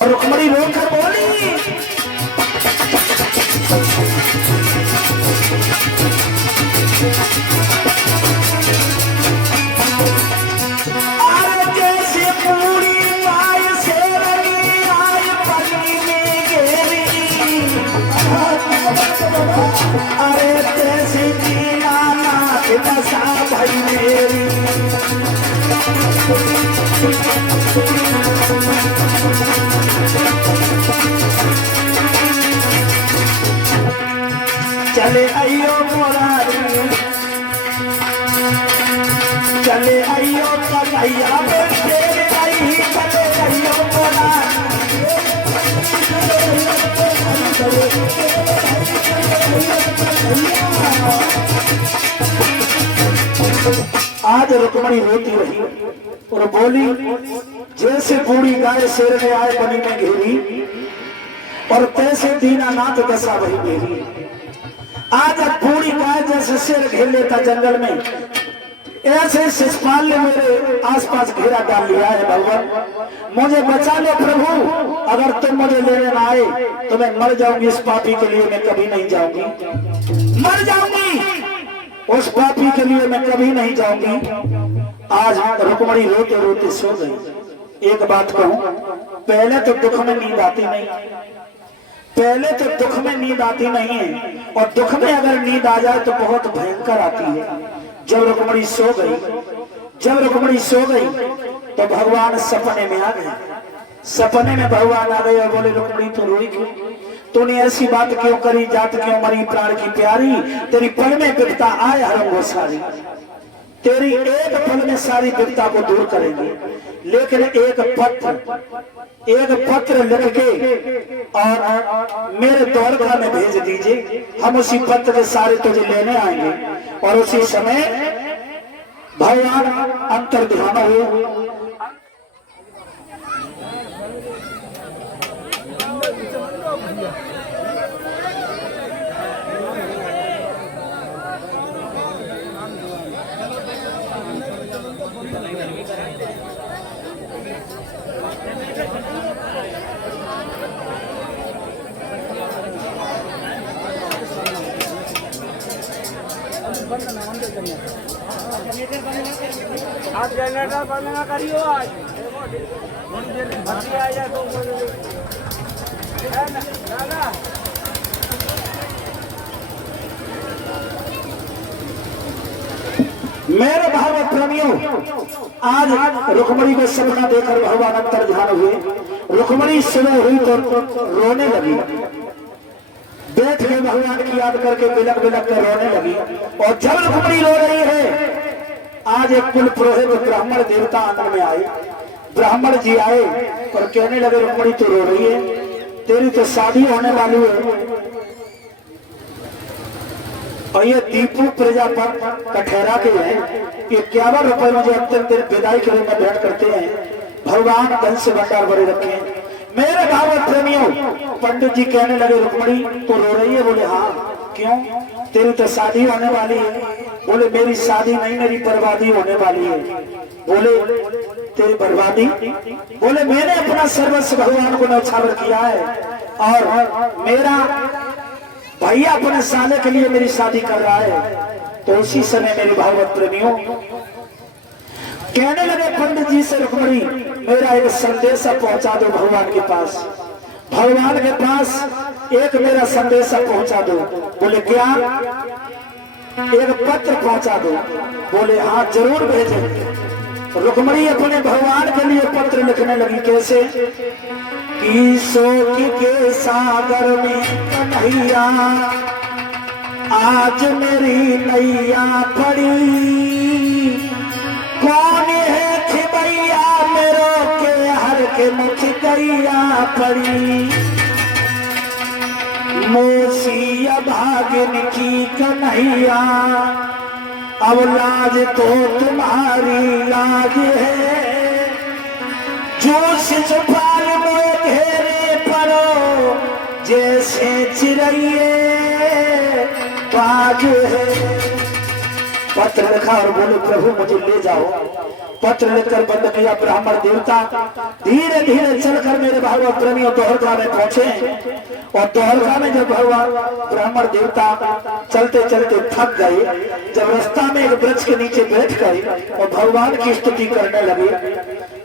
रुक्मणी रोकर बोली, अरे जैसे पूरी आय से लगी आय पली में घेरी, अरे जैसे जीना नाथ दशा भाई मेरी। चले आइयो मोरारी, चले आइयो कन्हैया बेटे आई, चले आइयो मोरारी। आज रुक्मणी रोती रही और बोली, जैसे बूढ़ी गाय शेर ने आए बनी में घेरी, और तैसे दीनानाथ दशा वही मेरी। आज बूढ़ी गाय जैसे शेर घेर लेता जंगल में, ऐसे शिषपाल ने मेरे आसपास घेरा डाल लिया है। भगवान मुझे बचा लो प्रभु, अगर तुम मुझे लेने ना आए तो मैं मर जाऊंगी। इस पापी के लिए मैं कभी नहीं जाऊंगी, मर जाऊंगी। उस पापी के लिए मैं कभी नहीं जाऊंगी। आज रुक्मणी रोते रोते सो गई। एक बात कहूं, पहले तो दुख में नींद आती नहीं, पहले तो दुख में नींद आती नहीं है, और दुख में अगर नींद आ जाए तो बहुत भयंकर आती है। जब रुक्मणी सो गई, जब रुक्मणी सो गई तो भगवान सपने में आ गए। सपने में भगवान आ गए और बोले, रुक्मणी तू रोई क्यों? तूने ऐसी बात क्यों करी? जात क्यों मरी प्राण की प्यारी? तेरी पल में विपता आए हरम वो सारी, तेरी एक पल में सारी विपता को दूर करेंगे। लेकिन एक पत्र लिख के और मेरे द्वारका में भेज दीजिए, हम उसी पत्र के सारे तुझे लेने आएंगे। और उसी समय भगवान अंतर्ध्यान हुए। आप जनरेटर बंद ना करियो, आज भर्ती आ जाए तो दादा। मेरे भाव प्रेमियों, आज रुक्मणी को सपना देकर भगवान अंतर्ध्यान हुए। रुक्मणी सुबह हुई तो रोने लगी, बैठ के भगवान की याद करके बिलक बिलक कर रोने लगी। और जब रुक्मणी रो रही है, आज एक कुल पुरोहित ब्राह्मण देवता आंगन में आए। ब्राह्मण जी आए और कहने लगे, रुक्मणी तू रो रही है, तेरी तो शादी होने वाली है। और ये दीपू प्रजापत कठेरा के हैं, 51 रुपए मुझे अंतिम दिन विदाई के रूप में भेंट करते हैं। भगवान धन से भंडार भरे रखे हैं। मेरे भाव प्रेमियों, पंडित जी कहने लगे, रुक्मणी तो रो रही है? बोले हाँ। क्यों? तेरी तो शादी होने वाली है। बोले मेरी शादी नहीं, मेरी बर्बादी होने वाली है। बोले तेरी बर्बादी? बोले मैंने अपना सर्वस्व भगवान को न्यौछावर किया है, और मेरा भैया अपने साले के लिए मेरी शादी कर रहा है। तो उसी समय मेरे भागवत प्रेमियों कहने लगे पंडित जी से, रुक्मणी मेरा एक संदेशा पहुंचा दो भगवान के पास, भगवान के पास एक मेरा संदेशा पहुंचा दो। बोले क्या? एक पत्र पहुंचा दो। बोले हाँ जरूर भेजेंगे। रुक्मणी अपने भगवान के लिए पत्र लिखने लगी। कैसे? कि शोक के सागर में कन्हैया आज मेरी नैया पड़ी, कौन है खिबैया मेरो के हर के मुख गैया पड़ी, मोसी भागिन की कन्हैया अब लाज तो तुम्हारी लाज है, जो शिशुपाल मोए घेरे परो जैसे चिड़ैये बाज है। पत्र लिखा और बोले, प्रभु मुझे ले जाओ पत्र लिखकर बंद किया। ब्राह्मण देवता धीरे धीरे चलकर मेरे भागवत प्रेमियों द्वारका में पहुंचे और द्वारका में जब भगवान ब्राह्मण देवता चलते चलते थक गए, जब रास्ता में एक वृक्ष के नीचे बैठ गए और भगवान की स्तुति करने लगे,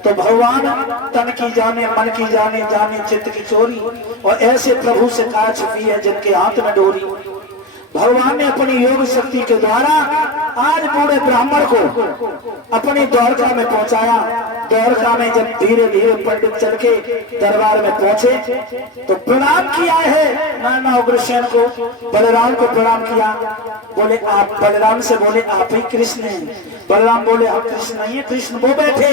तो भगवान तन की जाने मन की जाने जाने चित्त की चोरी, और ऐसे प्रभु से कहा छुपी है जिनके हाथ में डोरी। भगवान ने अपनी योग शक्ति के द्वारा आज पूरे ब्राह्मण को अपनी द्वारका में पहुंचाया। द्वारका में जब धीरे धीरे पंडित चल के दरबार में पहुंचे तो प्रणाम किया है नाना उग्रसेन को, बलराम को प्रणाम किया। बोले आप, बलराम से बोले आप ही कृष्ण हैं। बलराम बोले हम कृष्ण नहीं है, कृष्ण वो बैठे।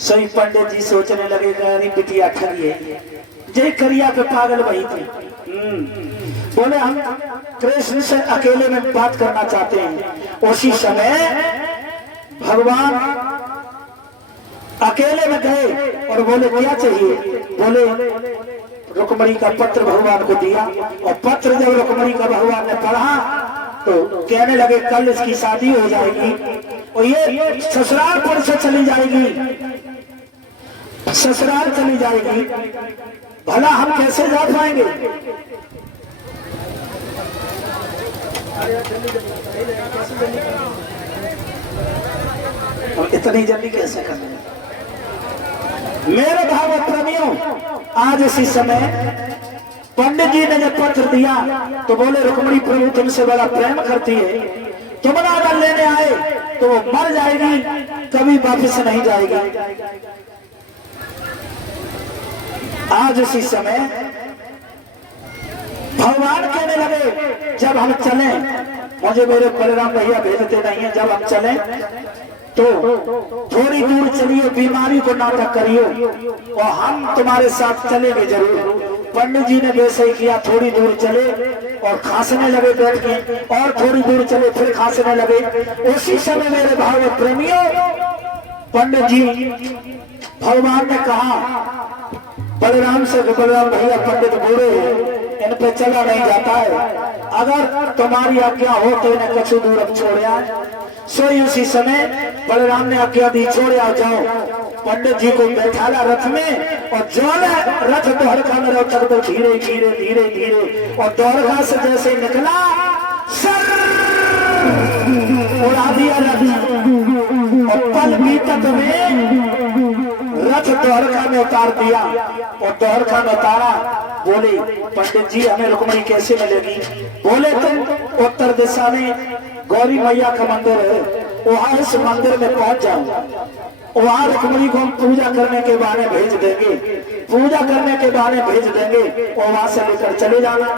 सही पंडित जी सोचने लगे अरे बिटिया ठगी है, जय करिया पे पागल वही थी। बोले हम कृष्ण से अकेले में बात करना चाहते हैं। उसी समय भगवान अकेले में गए और बोले क्या चाहिए? बोले रुक्मणी का पत्र भगवान को दिया, और पत्र जब रुक्मणी का भगवान ने पढ़ा तो कहने लगे कल इसकी शादी हो जाएगी और ये ससुराल पर से चली जाएगी, ससुराल चली जाएगी। भला हम कैसे जा पाएंगे? और इतनी जल्दी कैसे करना? मेरे भागवत प्रेमियों, आज इसी समय पंडित जी ने जब पत्र दिया तो बोले रुक्मणी प्रभु तुमसे बड़ा प्रेम करती है, तुम अगर लेने आए तो वो मर जाएगी, कभी वापस नहीं जाएगी। आज इसी समय भगवान कहने लगे जब हम चलें, मुझे मेरे बलराम भैया भेजते नहीं है, जब हम चलें तो थोड़ी दूर चलिए, बीमारी को नाटक करिए और हम तुम्हारे साथ चलेंगे जरूर। पंडित जी ने वैसे ही किया, थोड़ी दूर चले और खांसने लगे बैठ के, और थोड़ी दूर चले फिर खांसने लगे। उसी समय मेरे भागवत प्रेमियों पंडित जी भगवान ने कहा बलराम से, बलराम भैया पंडित बूढ़े हैं, इन पे चला नहीं जाता है, अगर तुम्हारी आज्ञा हो तो इन्हें कुछ दूर अब छोड़िया। सोई उसी समय बलराम ने आज्ञा दी, छोड़िया जाओ। पंडित जी को बैठाला रथ में और जो रथ द्वारका में रहो तो धीरे धीरे धीरे धीरे, और द्वारका से जैसे निकला सर उड़ा दिया रथ, और पल बीतत में रथ द्वारका में उतार दिया। और द्वारका में उतारा, बोले पंडित जी हमें रुक्मणी कैसे मिलेगी? बोले तुम उत्तर दिशा में गौरी मैया का मंदिर है, वहां इस मंदिर में पहुंच जाओ, वहां रुक्मणी को हम पूजा करने के बारे भेज देंगे, पूजा करने के बारे भेज देंगे और वहां से लेकर चले जाना।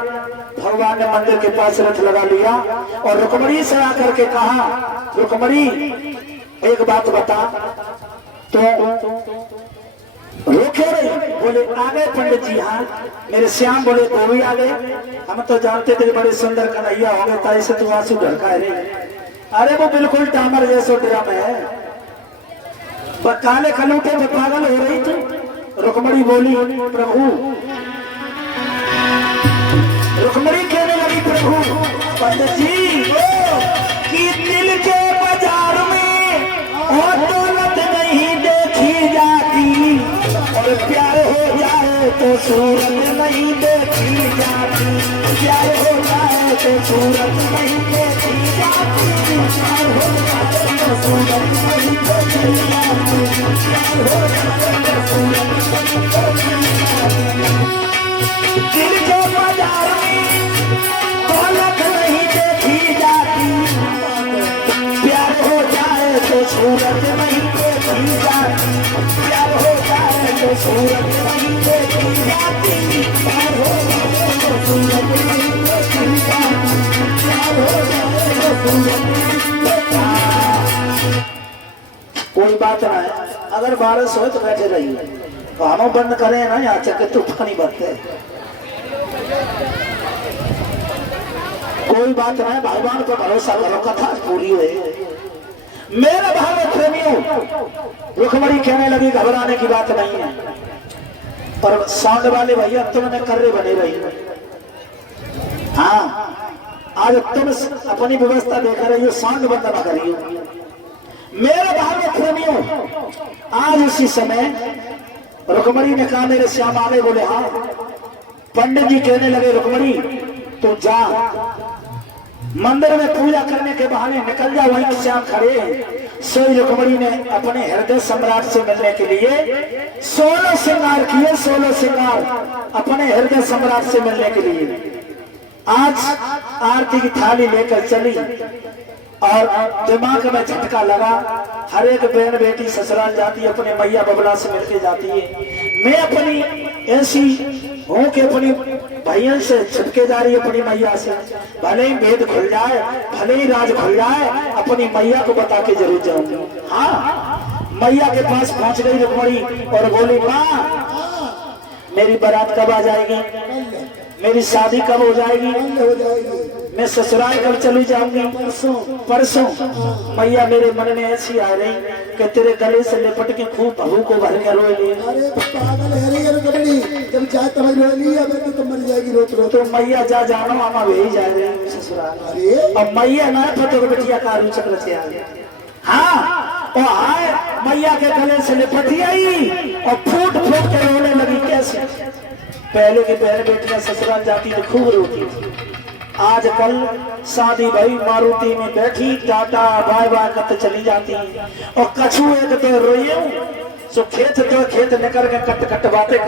भगवान ने मंदिर के पास रथ लगा लिया और रुक्मणी से आकर के कहा रुक्मणी एक बात बता, तो रोके रही? बोले आ गए पंडित जी। हाँ मेरे श्याम बोले तो भी आ गए, हम तो जानते थे बड़े सुंदर कन्हैया होंगे, ताई से तू आंसू ढड़का रे। अरे वो बिल्कुल टामर जैसो ड्राम है, काले खलूटे में पागल हो रही थी। रुक्मणी बोली प्रभु, रुक्मणी कहने लगी प्रभु पंडित जी कि दिल के बाजार में और दौलत नहीं देखी जाती, और प्यार हो जाए तो सूरत नहीं देखी जाती, प्यार हो जाए तो सूरत नहीं देखी जाती, प्यार हो जाए तो सूरत नहीं देखी जाती, प्यार हो जाए तो सूरत नहीं देखी जाती। दिल के बाजार में दौलत नहीं देखी जाती, प्यार हो जाए तो सूरत नहीं देखी जाती, प्यार हो जाए तो सूरत नहीं देखी जाती, प्यार हो जाए तो सूरत नहीं देखी जाती, प्यार हो जाए तो सूरत नहीं देखी जाती। कोई बात ना है, अगर बारिश हो तो बैठे रहिए, कानों बंद करें ना, यहाँ चक्के तूफानी बरते। कोई बात नहीं, भगवान को भरोसा करो, कथा पूरी हुई। मेरे भागवत प्रेमियों रुक्मणी कहने लगी घबराने की बात नहीं है, पर साउंड वाले भैया तुमने कर्रे बने रही। हाँ आज तुम अपनी व्यवस्था देख रही हो, साउंड बंद न करियो। मेरे भागवत प्रेमियों, आज उसी समय रुक्मणी ने कहा मेरे श्याम आवे, बोले हाँ। पंडित जी कहने लगे रुक्मणी तू जा मंदिर में पूजा करने के बहाने निकल जा, वहीं श्याम खड़े हैं। सोई रुक्मणी ने अपने हृदय सम्राट से मिलने के लिए 16 श्रृंगार किए, 16 श्रृंगार अपने हृदय सम्राट से मिलने के लिए। आज आरती की थाली लेकर चली और दिमाग में झटका लगा। हर एक बहन बेटी ससुराल जाती है, अपने मैया बबला से मिलके जाती है। मैं अपनी ऐसी हूँ कि अपनी भैया से छिपके जा रही है, अपनी मैया से। भले ही भेद खुल जाए, भले ही राज खुल जाए, अपनी मैया को बता के जरूर जाऊंगी। हाँ, मैया के पास पहुंच गई रुक्मणी और बोली माँ मेरी बारात कब आ जाएगी, मेरी शादी कब हो जाएगी, मैं ससुराल कब चली जाऊंगी। परसों मैया मेरे मन में ऐसी आ रही कि तेरे गले से लिपट के खूब बहू को भर कर रोए ले। अरे पागल है रे, जब जाए तब रोए नहीं, अब तो मर जाएगी रोत रोत। तो मैया जा जानो आमा वे ही जा रहे हैं ससुराल। अरे अब मैया ना पतो बिटिया का चक्र से आ गया। हाँ, और आए मैया के गले से लिपटी आई और फूट फूट के रोने लगी। कैसे पहले की बहन बेटियां ससुराल जाती तो खूब रोती थी, आजकल शादी भाई मारुति में बैठी टाटा बाय बाय करते चली जाती है। और कछुए के तो रोइयो सो खेत निकल के कट कट बातें